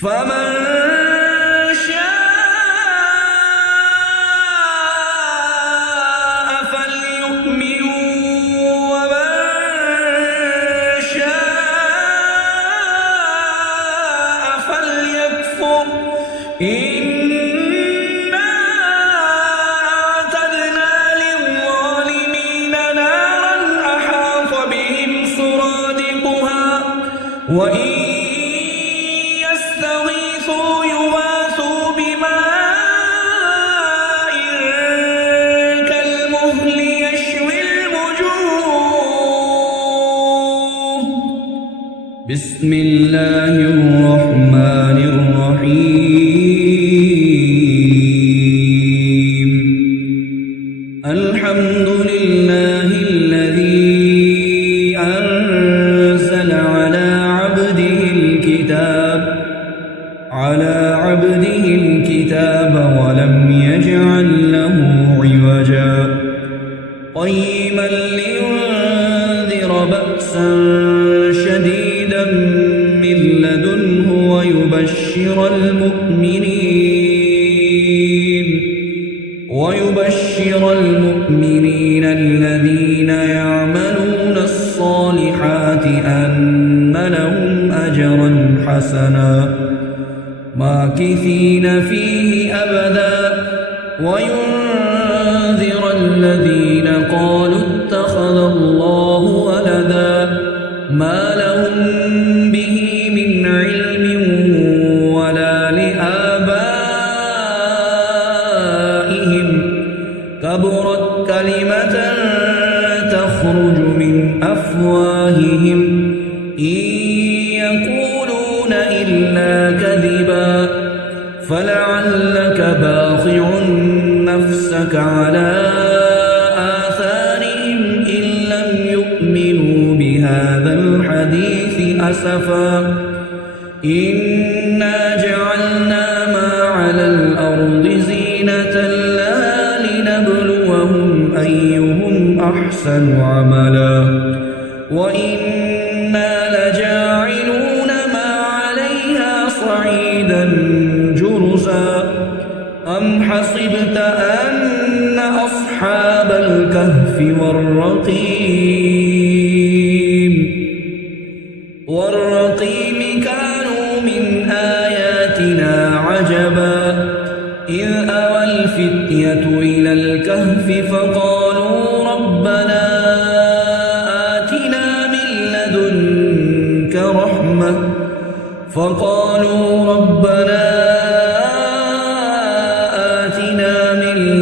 فمن شاء فليؤمن ومن شاء فليكفر. إنا أعتدنا للظالمين نارا أحاط بهم سرادقها وإن يستغيثوا يغاثوا بماء كالمهل يشوي الوجوه. بسم الله الرحمن الرحيم. الحمد لله الذي أنزل على عبده الكتاب ولم يجعل له عوجا قيما لينذر بأسا شديدا من لدنه ويبشر المؤمنين الذين يعملون الصالحات أن لهم أجرا حسنا ماكثين فيه أبدا وينذر الذين قالوا اتخذ الله ولدا ما لهم به من علم ولا لآبائهم كبرت كلمة تخرج من أفواههم إن يقولون إلا كذبا فلعلك باخع نفسك على آثارهم إن لم يؤمنوا بهذا الحديث أسفا. إنا جعلنا ما على الأرض زينة لها لنبلوهم أيهم أحسن عملا وإنا لجاعلون ما عليها صعيدا جرزا. أم حسبت أن أصحاب الكهف والرقيم كانوا من آياتنا عجبا إذ أوى الفتية إلى الكهف فقالوا ربنا آتنا من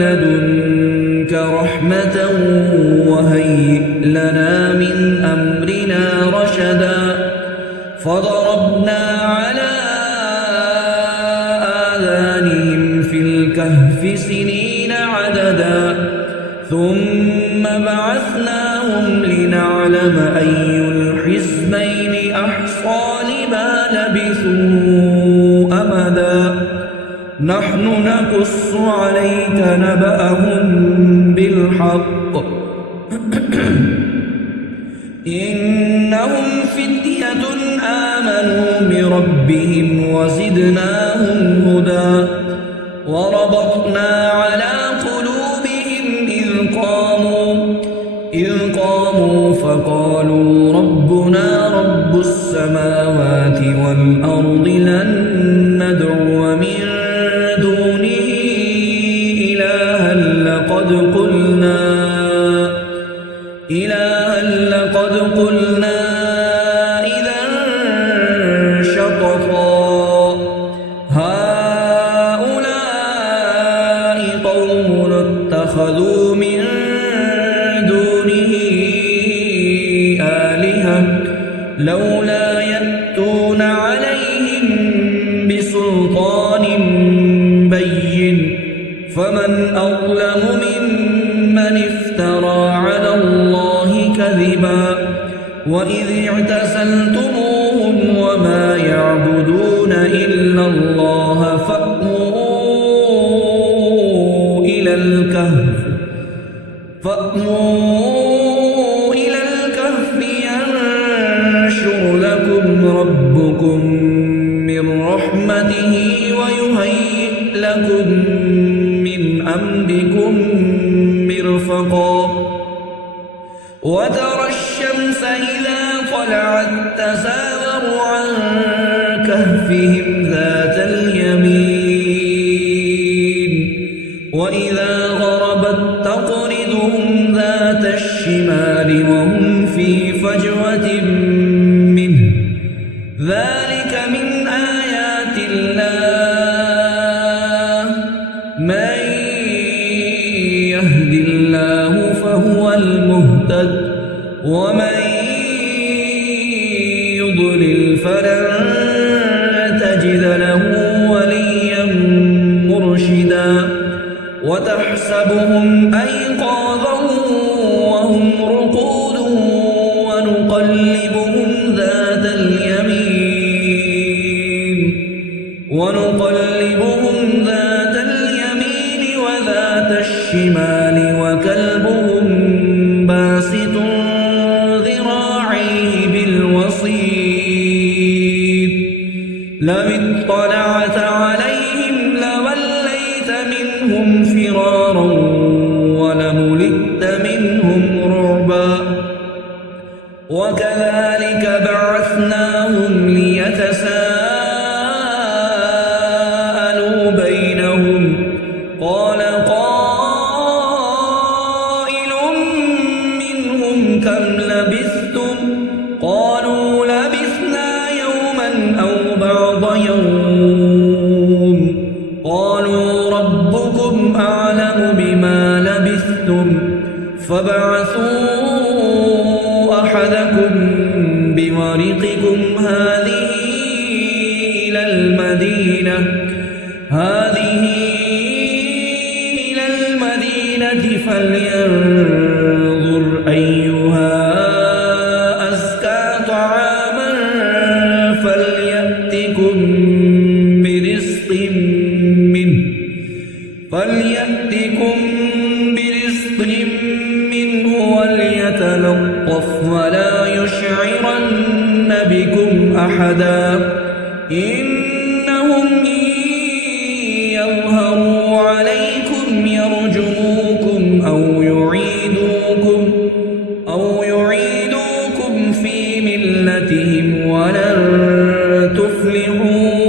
لدنك رحمة وهيئ لنا من أمرنا رشدا. فضربنا على آذانهم في الكهف سنين عددا ثم بعثناهم لنعلم أي الحزبين أحصى لما لبثوا أمدا. نحن نقص عليك نبأهم بالحق إنهم فتية آمنوا بربهم وزدناهم هدى. وربطنا على قلوبهم إذ قاموا فقالوا ربنا رب السماوات والأرض لن ندعو من دونه إلها لقد قلنا إذا شططا. هؤلاء قوم اتخذوا من دونه آلهة لولا يأتون عليهم بسلطان بين فمن أظلم ممن افترى على الله كذبا. وإذ اعتزلتموهم وما يعبدون إلا الله فأووا إلى الكهف ينشر لكم ربكم من رحمته برحمته ويهيئ لكم من أمركم مرفقا وترى الشمس إذا طلعت تزاور عن كهفهم ذات اليمين وإذا غربت تقرضهم ذات الشمال وهم في فجوة منه ذلك من آيات الله من يهد الله فهو المهتد ومن يضلل فلن تجد له وليا مرشدا وتحسبهم أيقاظا وهم رقود ونقلبهم ذات اليمين وذات الشمال وكلبهم باسط ذراعيه بالوصيد لو اطلعت عليهم لوليت منهم فرارا ولملئت منهم رعبا وكذلك بعثناهم ليتساءلوا بينهم قال قائل منهم كم لبثتم قالوا لبثنا يوما أو بعض يوم قالوا ربكم أعلم بما لبثتم فابعثوا أحدكم بورقكم هذه إلى المدينة فلينظر أيها أزكى طعاما فليأتكم برزق منه وليتلطف ولا يشعرن بكم أحدا إنهم إن يظهروا عليكم يرجموكم أو يعيدوكم في ملتهم ولن تفلحوا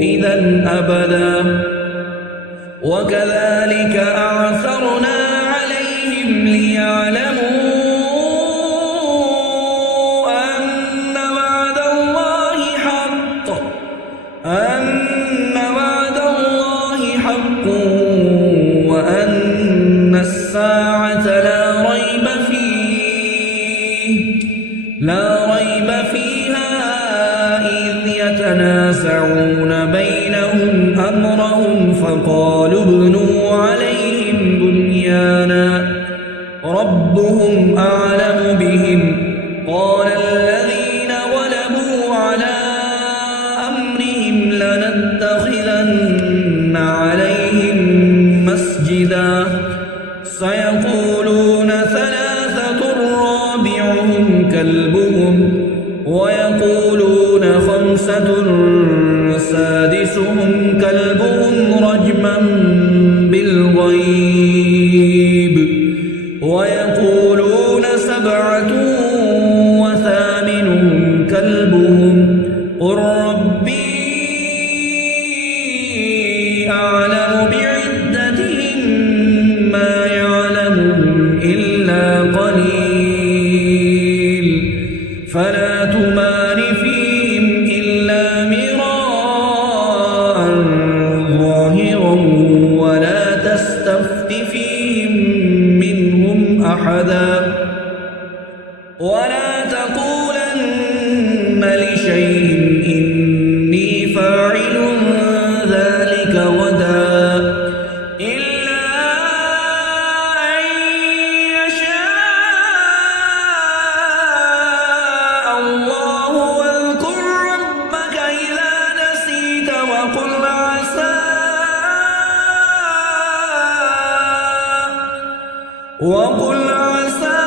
إذا أبدا وكذلك أعثرنا عليهم ليعلموا أن وعد الله حق وأن الساعة لا ريب فيها إذ يتنازعون بينهم أمرهم فقالوا ابنوا عليهم بنيانا ربهم أعلم بهم قال الذين غلبوا على أمرهم لنتخذن عليهم مسجدا سيقولون ثلاثة رابعهم كلبهم ويقولون خمسة سادسهم كلبهم رجما بالغيب ويقولون سبعة وثامنهم كلبهم قل ربي أعلم بعدتهم ما يعلمهم إلا قليل فلا تمار فيهم إلا مراء ظاهرا ولا تستفت فيهم منهم أحدا ولا تقولن لشيء إني فاعل ذلك غدا إلا أن يشاء الله واذكر ربك إذا نسيت وقل عسى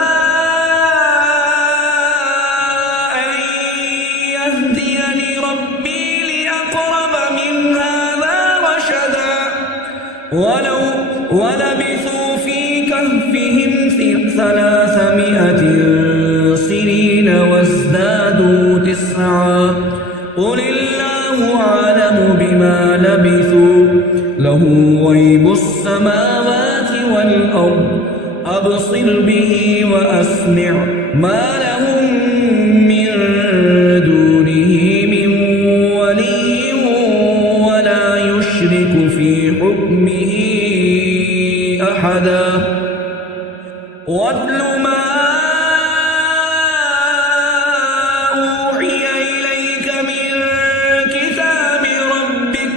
أن يهدي ولبثوا في كهفهم 300 سنين وازدادوا 9 قل الله أعلم بما لبثوا له غيب السماوات والأرض أبصر به وأسمع ما لهم من دونه من ولي ولا يشرك في حكمه أحدا واتل ما أوحي إليك من كتاب ربك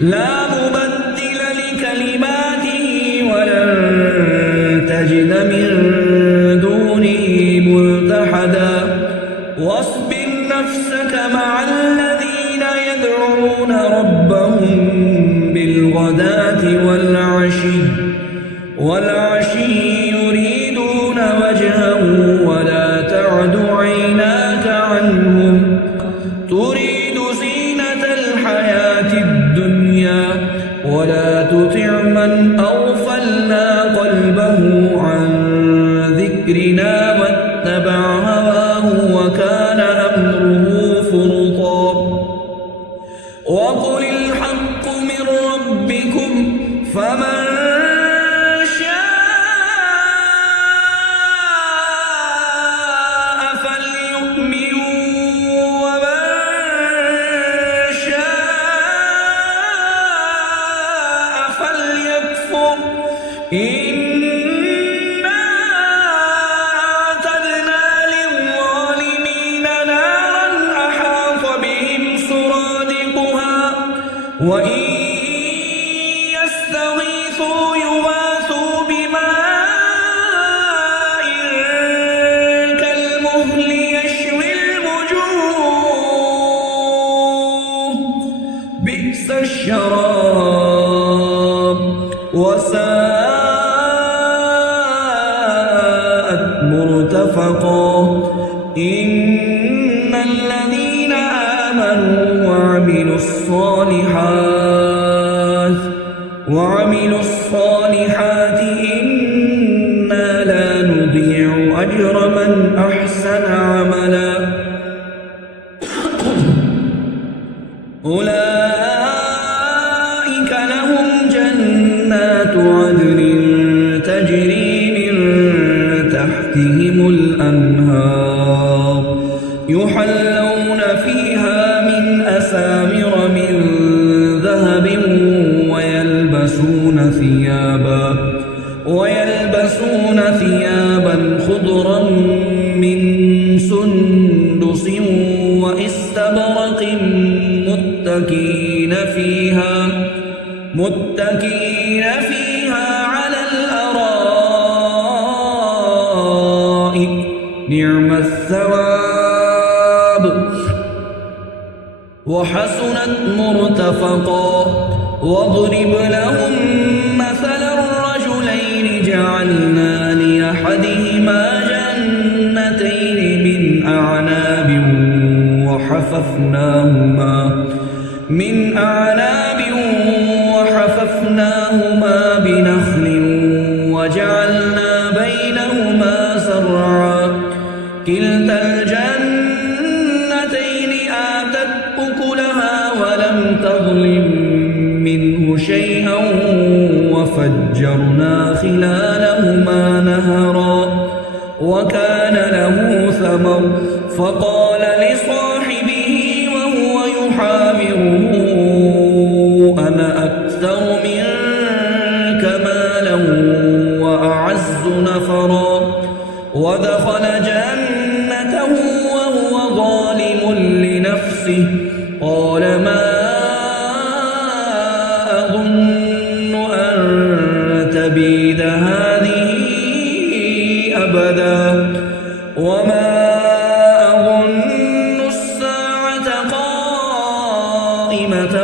لا مبدل لكلماته ولن تجد من دونه ملتحدا واصبر نفسك مع الذين يدعون ربهم بالغداة والعشي يريدون وجهه ولا تعد عيناك عنهم تريد زينة الحياة الدنيا ولا تطع من أغفلنا قلبه عن ذكرنا واتبع هواه وكان أمره فرطا وقل الحق من ربكم فمن إنا أعتدنا للظالمين نارا أحاط بهم سرادقها وإن يستغيثوا يغاثوا بماء كالمهل يشوي الوجوه بئس الشراب وساءت مرتفقا إن الذين آمنوا وعملوا الصالحات إنا لا نضيع أجر من أحسن عملا أولئك لهم جنات عدن تجري من تحتهم الأنهار يحلون فيها من أسامر من ذهب ويلبسون ثيابا خضرا من سندس وإستبرق متكئين فيها على الأرائك نعم الثواب وحسنت مرتفقا واضرب لهم مثلا الرجلين جعلنا لأحدهما جنتين من أعناب وحففناهما بنخل وجعلنا بينهما زرعا كلتا الجنتين آتت أكلها ولم تظلم منه شيئا وفجرنا خلالهما نهرا وكان له ثمر فقال لصاحبه وهو يحاوره أنا أكثر منك مالا وأعز نفرا ودخل جنته وهو ظالم لنفسه قال ما أظن أن تبيد هذه أبدا وما أظن الساعة قائمة